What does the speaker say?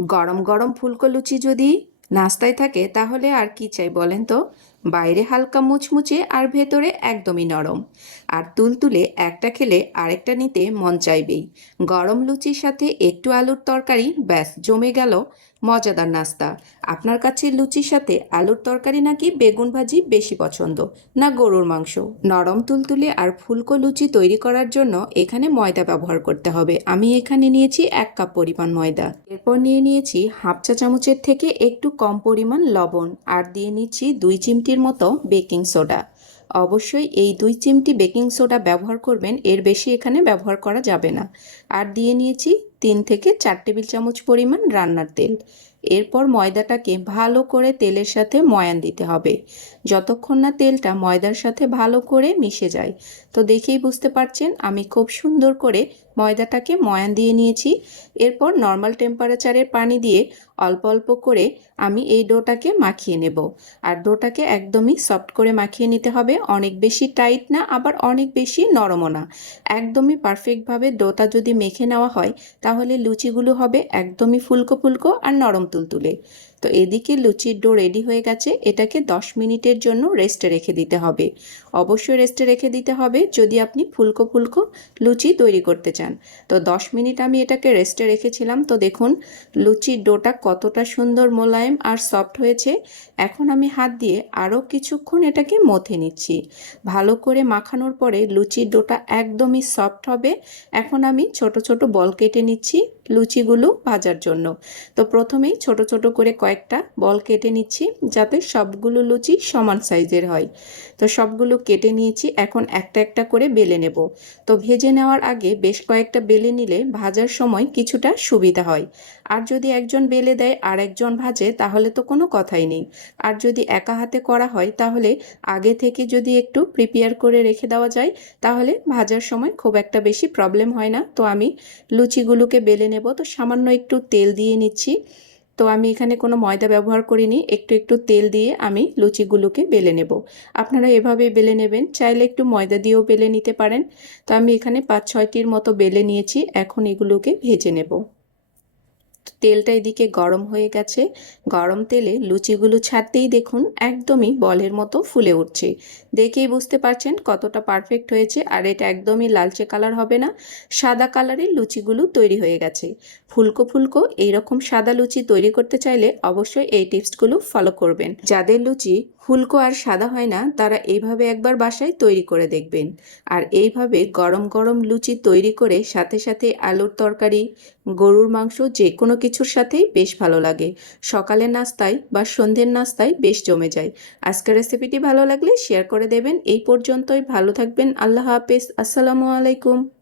গরম গরম ফুলকো লুচি যদি নাস্তায় থাকে তাহলে আর কি চাই বলেন তো। বাইরে হালকা মুচমুচে আর ভেতরে একদমই নরম, আর তুলতুলে একটা খেলে আরেকটা নিতে মন চাইবেই। গরম লুচির সাথে একটু আলুর তরকারি, ব্যাস জমে গেল মজাদার নাস্তা। আপনার কাছে লুচির সাথে আলুর তরকারি নাকি বেগুন ভাজি বেশি পছন্দ, না গরুর মাংস? নরম তুলতুলে আর ফুলকো লুচি তৈরি করার জন্য এখানে ময়দা ব্যবহার করতে হবে। আমি এখানে নিয়েছি 1 কাপ পরিমাণ ময়দা। এরপর নিয়ে নিয়েছি হাফ চা চামচের থেকে একটু কম পরিমাণ লবণ, আর দিয়ে নিচ্ছি 2 চিমটির মতো বেকিং সোডা। অবশ্যই এই 2 চিমটি বেকিং সোডা ব্যবহার করবেন, এর বেশি এখানে ব্যবহার করা যাবে না। আর দিয়ে নিয়েছি 3 থেকে 4 টেবিল চামচ পরিমাণ রান্নার তেল। এরপর ময়দাটাকে ভালো করে তেলের সাথে ময়ান দিতে হবে, যতক্ষণ না তেলটা ময়দার সাথে ভালো করে মিশে যায়। তো দেখেই বুঝতে পারছেন আমি খুব সুন্দর করে ময়দাটাকে ময়ান দিয়ে নিয়েছি। এরপর নর্মাল টেম্পারেচারের পানি দিয়ে অল্প অল্প করে আমি এই ডোটাকে মাখিয়ে নেব। আর ডোটাকে একদমই সফট করে মাখিয়ে নিতে হবে, অনেক বেশি টাইট না আবার অনেক বেশি নরমও না। একদমই পারফেক্টভাবে ডোটা যদি মেখে নেওয়া হয় তাহলে লুচিগুলো হবে একদমই ফুলকো ফুলকো আর নরম তুলতুলে। তো এদিকে লুচির ডো রেডি হয়ে গেছে, এটাকে 10 মিনিটের জন্য রেস্টে রেখে দিতে হবে। অবশ্যই রেস্টে রেখে দিতে হবে যদি আপনি ফুলকো ফুলকো লুচি তৈরি করতে চান। তো 10 মিনিট আমি এটাকে রেস্টে রেখেছিলাম। তো দেখুন লুচির ডোটা কতটা সুন্দর মোলায়েম আর সফট হয়েছে। এখন আমি হাত দিয়ে আরও কিছুক্ষণ এটাকে মথে নিচ্ছি। ভালো করে মাখানোর পরে লুচির ডোটা একদমই সফট হবে। এখন আমি ছোট ছোট বল কেটে নিচ্ছি লুচিগুলো ভাজার জন্য। তো প্রথমেই ছোট ছোট করে কয়েকটা বল কেটে নিচ্ছি যাতে সবগুলো লুচি সমান সাইজের হয়। তো সবগুলো কেটে নিয়েছি, এখন একটা একটা করে বেলে নেব। তো ভেজে নেওয়ার আগে বেশ কয়েকটা বেলে নিলে ভাজার সময় কিছুটা সুবিধা হয়। আর যদি একজন বেলে দেয় আর একজন ভাজে তাহলে তো কোনো কথাই নেই। আর যদি একা হাতে করা হয় তাহলে আগে থেকে যদি একটু প্রিপেয়ার করে রেখে দেওয়া যায় তাহলে ভাজার সময় খুব একটা বেশি প্রবলেম হয় না। তো আমি লুচিগুলোকে বেলে নেব। তো সামান্য একটু তেল দিয়ে নিচ্ছি। তো আমি এখানে কোনো ময়দা ব্যবহার করিনি, একটু একটু তেল দিয়ে আমি লুচিগুলোকে বেলে নেব। আপনারা এভাবেই বেলে নেবেন, চাইলে একটু ময়দা দিয়েও বেলে নিতে পারেন। তো আমি এখানে 5-6টির মতো বেলে নিয়েছি, এখন এগুলোকে ভেজে নেব। তেলটা এদিকে গরম হয়ে গেছে, গরম তেলে লুচিগুলো ছাড়তেই দেখুন একদমই বলের মতো ফুলে উঠছে। দেখেই বুঝতে পারছেন কতটা পারফেক্ট হয়েছে। আর এটা একদমই লালচে কালার হবে না, সাদা কালারের লুচিগুলো তৈরি হয়ে গেছে। ফুলকো ফুলকো এইরকম সাদা লুচি তৈরি করতে চাইলে অবশ্যই এই টিপসগুলো ফলো করবেন। যাদের লুচি ফুলকো আর সাদা হয় না তারা এইভাবে একবার বাসায় তৈরি করে দেখবেন। আর এইভাবে গরম গরম লুচি তৈরি করে সাথে সাথে আলুর তরকারি, গরুর মাংস যে কোনো কিছুর সাথেই বেশ ভালো লাগে। সকালের নাস্তায় বা সন্ধ্যের নাস্তায় বেশ জমে যায়। আজকের রেসিপিটি ভালো লাগলে শেয়ার করে দেবেন। এই পর্যন্তই, ভালো থাকবেন। আল্লাহ হাফেজ। আসসালামু আলাইকুম।